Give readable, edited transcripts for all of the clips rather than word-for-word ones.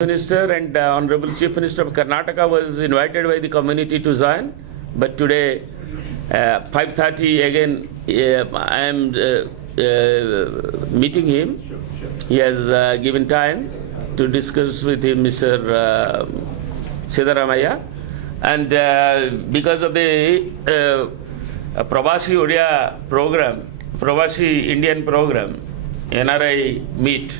Minister and Honorable Chief Minister of Karnataka was invited by the community to join, but today 5:30 again I am meeting him. He has given time to discuss with him Mr. Siddaramaiah, and because of the Pravasi Odia program, Pravasi Indian program, NRI meet,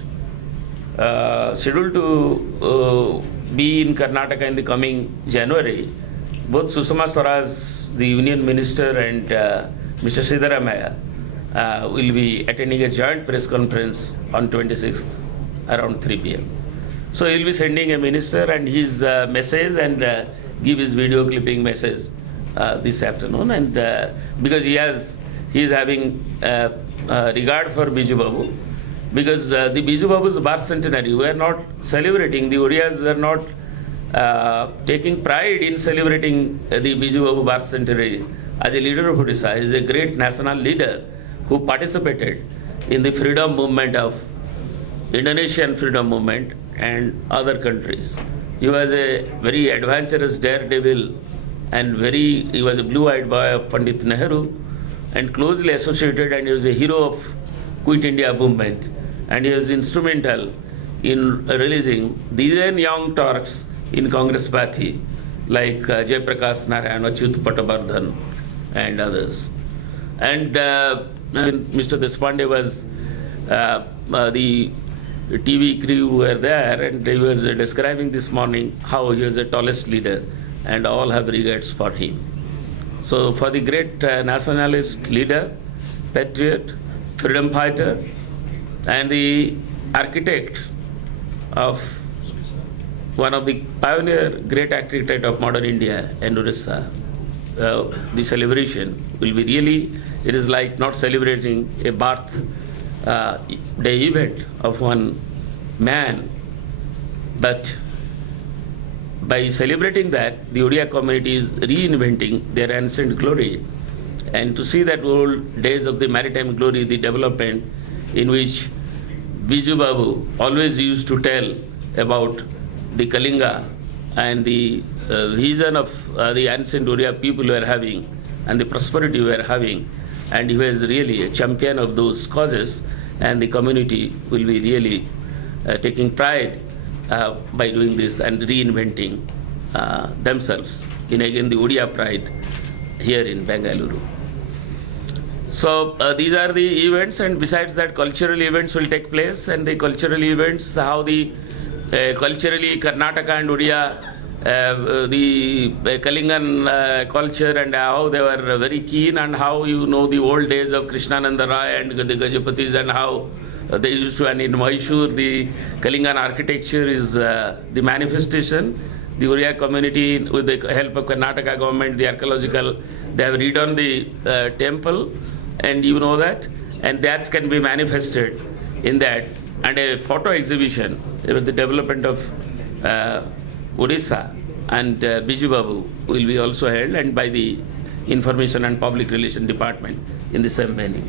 scheduled to be in Karnataka in the coming January. Both Sushma Swaraj, the Union Minister, and Mr. Siddaramaiah will be attending a joint press conference on 26th around 3 p.m. So he will be sending a minister and his message and give his video clipping message this afternoon. And because he is having regard for Biju Babu, because the Biju Babu's birth centenary, we are not celebrating, the Odias were not taking pride in celebrating the Biju Babu birth centenary as a leader of Odisha. He is a great national leader who participated in the freedom movement of Indonesian freedom movement and other countries. He was a very adventurous daredevil and he was a blue-eyed boy of Pandit Nehru and closely associated, and he was a hero of Quit India movement. And he was instrumental in releasing the then young Turks in Congress party like Jayaprakash Narayan, Achyut Pattabardhan and others. And Mr. Deshpande was, the TV crew were there, and he was describing this morning how he was the tallest leader and all have regards for him. So for the great nationalist leader, patriot, freedom fighter, and the architect of one of the pioneer great architect of modern India and Odisha, the celebration will be really, it is like not celebrating a birth day event of one man, but by celebrating that, the Odia community is reinventing their ancient glory, and to see that old days of the maritime glory, the development in which Biju Babu always used to tell about the Kalinga and the vision of the ancient Odia people were having and the prosperity we were having, and he was really a champion of those causes, and the community will be really taking pride by doing this and reinventing themselves in again the Odia pride here in Bengaluru. So these are the events, and besides that cultural events will take place, and the cultural events, how the culturally Karnataka and Odia, the Kalingan culture, and how they were very keen, and how you know the old days of Krishnananda Rai and the Gajapatis, and how they used to, and in Mysore the Kalingan architecture is the manifestation. The Odia community, with the help of Karnataka government, the archaeological, they have redone the temple, and you know that, and that can be manifested in that, and a photo exhibition with the development of Odisha and Biju Babu will be also held, and by the Information and Public Relations Department in the same venue.